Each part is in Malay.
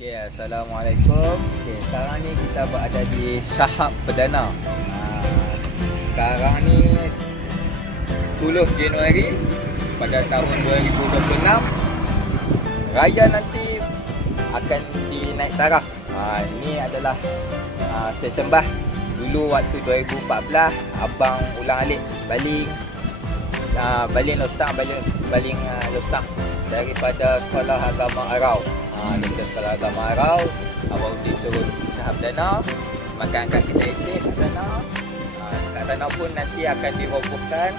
Okay, Assalamualaikum. Okay, sekarang ni kita berada di Shahab Perdana. Sekarang ni 10 Januari pada tahun 2026. Raya nanti akan dinaik taraf. Ini adalah stesen bas. Dulu waktu 2014 abang ulang alik baling Lostang daripada Sekolah Agama Arau. Daripada Sekolah Agama Arau, abang pergi turun Shahab Perdana, makan kedai teh kat sana. Kat sana pun nanti akan dirobohkan.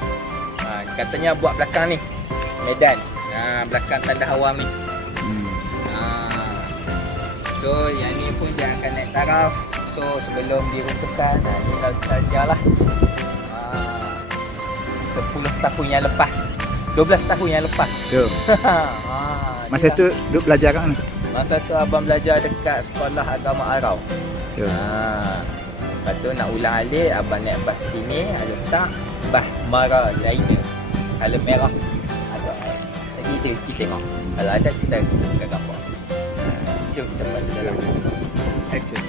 Katanya buat belakang ni medan, belakang tanda awam ni. So yang ni pun dia akan naik taraf. So sebelum diruntuhkan, ni sajalah 10 tahun yang lepas, 12 tahun yang lepas. Masa tu duk belajar kan? Masa tu abang belajar dekat Sekolah Agama Arau. Lepas tu nak ulang alik, abang naik bas sini, ada start bas Mara Liner, color merah. Ada lagi kita tengok. Kalau ada kita buka gambar. Jom kita masuk dalam action.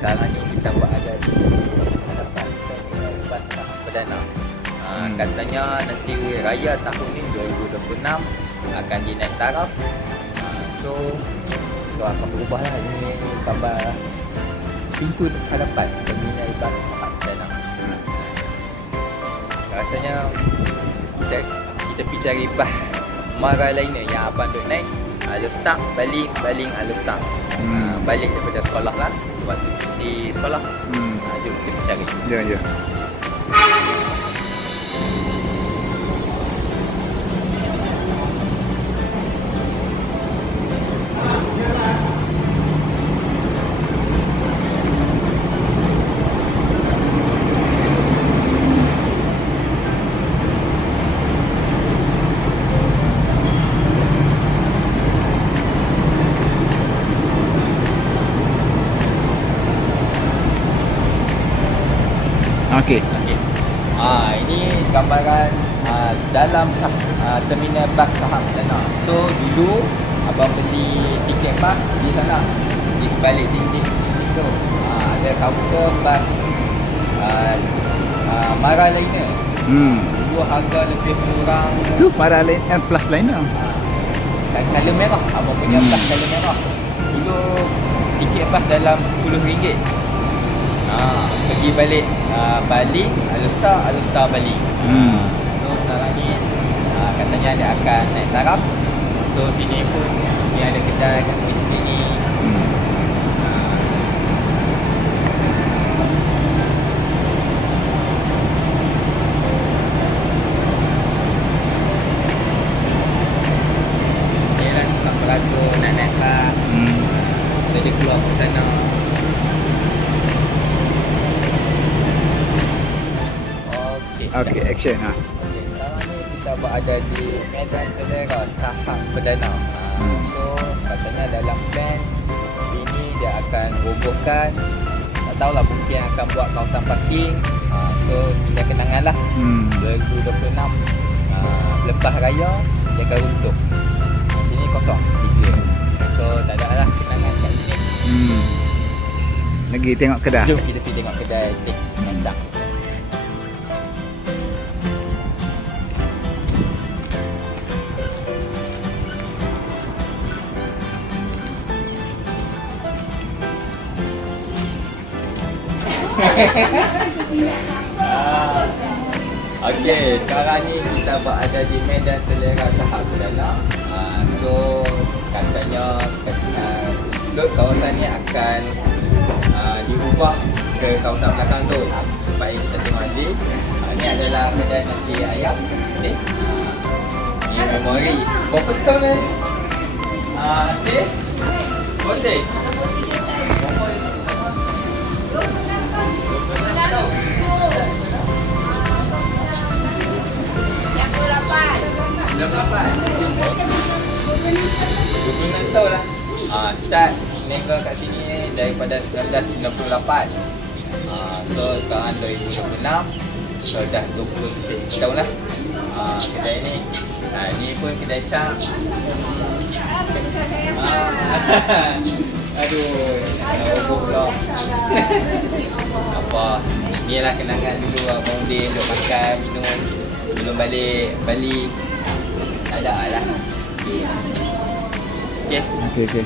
Sekarang ni kita berada di hadapan bas Shahab Perdana. Katanya nanti raya tahun ni 2026 akan dinaik taraf. So akan berubah lah. Ini gambar pintu hadapan terminal bas Shahab Perdana. Rasanya kita pergi cari bas Mara Liner yang abang duk naik. Lostang, baling Lostang. Balik daripada sekolah lah. Waktu di sekolah. Jom kita pergi cari. Ya. Okey. Ini gambaran dalam terminal bas Shahab Perdana. So dulu abang beli tiket bas di sana, di sebalik dinding tu. Ada kaunter bas Mara Liner. Dulu harga lebih kurang. Tu Mara Liner plus Liner. Color merah. Abang punya bas color merah. Dulu tiket bas dalam RM10. Pergi balik baling Alostar baling. So sekarang ni katanya dia akan naik taraf. So sini pun ni ada kedai kat sini. Ni lah tak beratur nak naik lah. Kita dia keluar ke sana. Okey, action. Sekarang ni kita berada di Medan Selera Shahab Perdana. So katanya dalam plan ini dia akan robohkan. Tak tahulah, mungkin akan buat kawasan parking. So kita kenangan lah 2026 lepas raya dia akan runtuh. Sini kosong, tiga. So tak ada lah kenangan kat sini. Lagi tengok kedai. Jom kita pergi tengok kedai teh Mantap. Okey, sekarang ni kita berada di Medan Selera Shahab Perdana. So katanya kawasan ni akan diubah ke kawasan belakang tu supaya kita tengok nanti. Ni adalah kedai nasi ayam. Ni memori. Berapa tahun ni? Okey. Boleh. Tahun lah. Start niaga kat sini daripada 1998. So sekarang 2026. So dah 20 tahun lah kedai ni. Ni pun kedai cap. Aduh, nak robok pula. Apa? Inilah kenangan dulu Abang Udin duk makan, minum. Belum balik Bali. Ada lah. Okey. Okey.